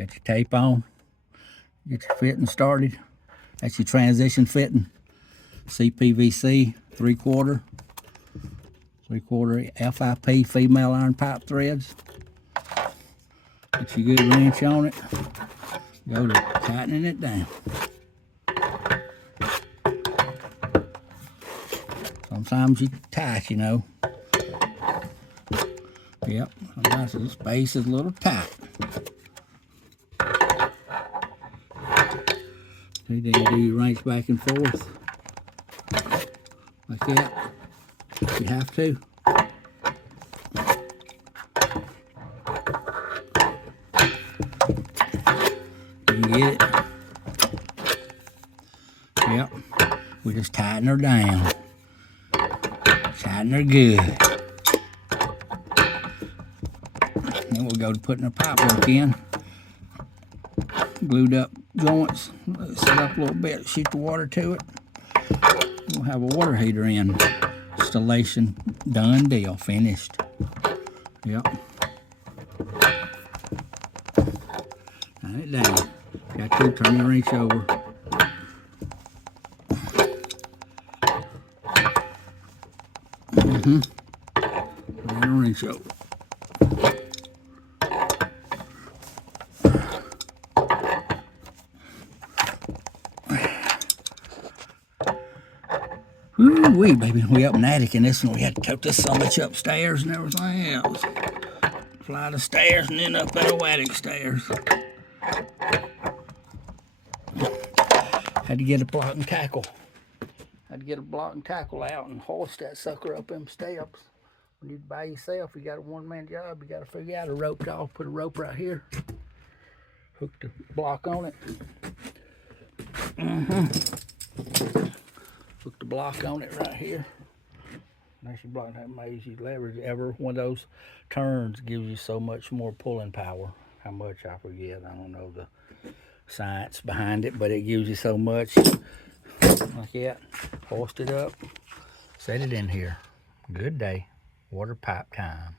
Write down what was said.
Got your tape on. Get your fitting started. That's your transition fitting. CPVC 3/4 FIP female iron pipe threads. Get your good wrench on it. Go to tightening it down. Sometimes you tight, you know. Yep, sometimes the space is a little tight. See, then you do your wrench back and forth. Like that. You have to. You get it. Yep. We just tighten her down. Tighten her good. Then we'll go to putting our pipe work in. Glued up joints. Set up a little bit. Shoot the water to it. We'll have a water heater in. Installation done deal. Finished. Yep. Tighten it down. Got to turn the wrench over. Turn the wrench over. Woo-wee, baby. We up in the attic in this one. We had to tote this so much upstairs and everything else. Fly the stairs and then up that attic stairs. Had to get a block and tackle. Had to get a block and tackle out and hoist that sucker up them steps. When you by yourself, you got a one-man job. You got to figure out a rope off. Put a rope right here. Hook the block on it. Hook the block on it right here. That's your block. That makes you leverage. Every one of those turns gives you so much more pulling power. How much, I forget. I don't know the science behind it, but it gives you so much. Like that. Hoist it up. Set it in here. Good day. Water pipe time.